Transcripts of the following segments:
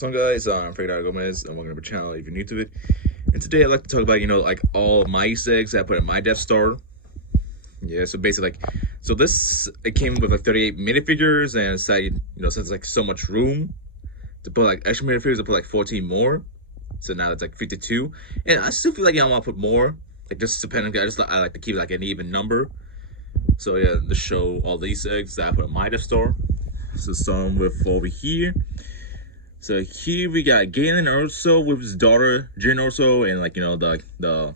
What's on, guys? I'm Freddy Gomez, and welcome to my channel if you're new to it. And today I'd like to talk about, like all my Easter eggs that I put in my Death Star. Yeah, so basically, so it came with like 38 minifigures, and it's like, since there's like so much room to put like extra minifigures, to put like 14 more. So now it's like 52, and I still feel like I want to put more, like just depending. I like to keep like an even number. So yeah, to show all the Easter eggs that I put in my Death Star. So some with over here. So here we got Galen Urso with his daughter Jin Urso, and the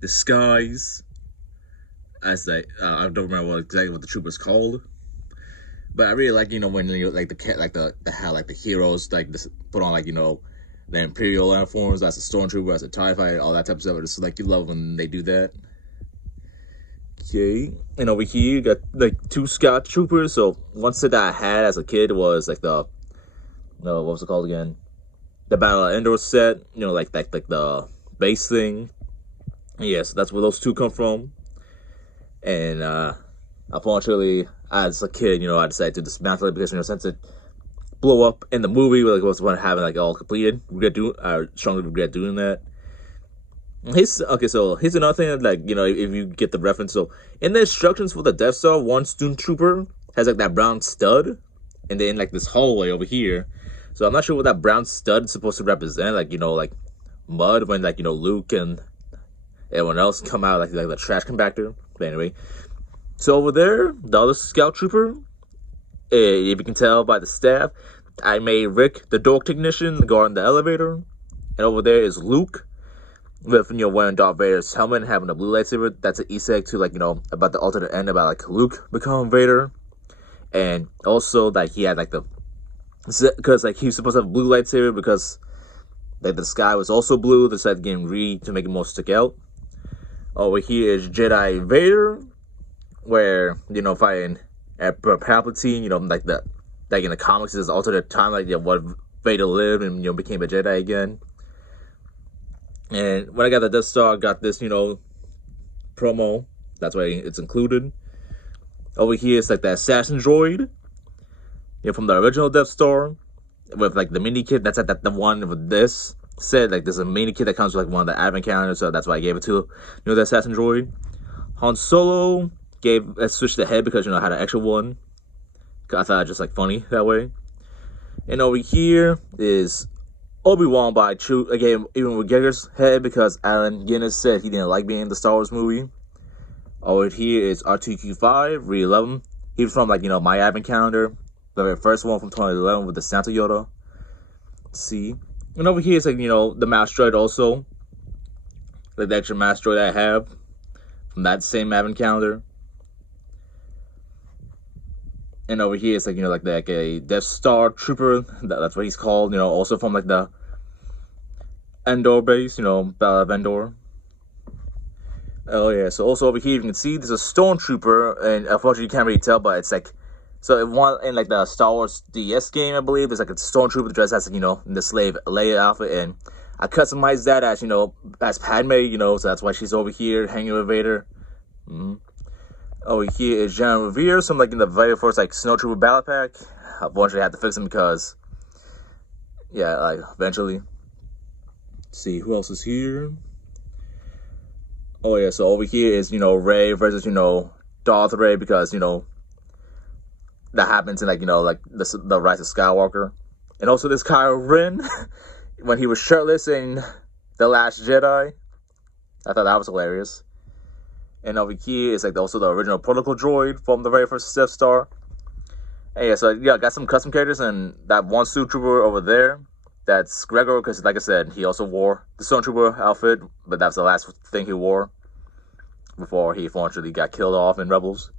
disguise as I don't remember exactly what the troop was called, but I really like when the heroes put on the Imperial uniforms as a stormtrooper, as a TIE fighter, all that type of stuff. It's like you love when they do that. Okay, and over here you got like two Scout Troopers. So one set that I had as a kid was like what was it called again? The Battle of Endor set, like the base thing. Yeah, so that's where those two come from. And unfortunately, as a kid, I decided to dismantle it because since it blew up in the movie, was one having all completed. I strongly regret doing that. So here's another thing if you get the reference. So in the instructions for the Death Star, one student trooper has that brown stud, and then this hallway over here. So I'm not sure what that brown stud is supposed to represent. Like mud when Luke and everyone else come out like the trash compactor. But anyway, so over there, the other Scout Trooper, if you can tell by the staff, I made Rick the door technician guarding the elevator, and over there is Luke with wearing Darth Vader's helmet and having a blue lightsaber. That's an Easter egg to about the alternate end about Luke becoming Vader, and also he had because he was supposed to have a blue lightsaber because the sky was also blue. They decided getting green to make it more stick out. Over here is Jedi Vader, where fighting Emperor Palpatine. In the comics is alternate time, what Vader lived and became a Jedi again. And when I got the Death Star, I got this promo. That's why it's included. Over here is the assassin droid, from the original Death Star, with the mini kit. That's the one with this set. There's a mini kit that comes with one of the advent calendars, so that's why I gave it to the assassin droid. Han Solo switched the head because I had an extra one. I thought it was just funny that way. And over here is Obi-Wan by Chew. Again, even with McGregor's head because Allen Guinness said he didn't like being in the Star Wars movie. Over here is R2-D2 really love him. He was from my advent calendar, the very first one from 2011 with the Santa Yoda. See, and over here is the mouse droid also, the extra mouse droid I have from that same advent calendar. And over here is a Death Star Trooper. That's what he's called. Also from the Endor base. Battle of Endor. Oh yeah. So also over here you can see there's a Stormtrooper, and unfortunately you can't really tell, but it's so in the Star Wars DS game, I believe there's a Stormtrooper dressed as the slave Leia outfit, and I customized that as as Padme. So that's why she's over here hanging with Vader. Over here is General Revere, so I'm in the very first Snowtrooper battle pack. Unfortunately I had to fix him because eventually. Let's see who else is here. Oh yeah, so over here is Rey versus Darth Rey, because that happens in the Rise of Skywalker. And also this Kylo Ren when he was shirtless in The Last Jedi. I thought that was hilarious. And over here is also the original protocol droid from the very first Death Star. And yeah, so I got some custom characters, and that one suit trooper over there, that's Gregor, because like I said, he also wore the Stormtrooper outfit, but that's the last thing he wore before he unfortunately got killed off in Rebels.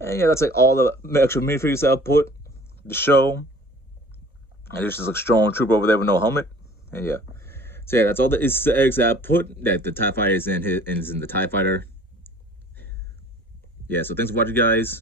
And yeah, that's all the extra minifigures I put the show. And there's just a strong trooper over there with no helmet. And yeah, so yeah, that's all the Easter eggs I put. That the TIE Fighter is in the TIE Fighter. Yeah, so thanks for watching, guys.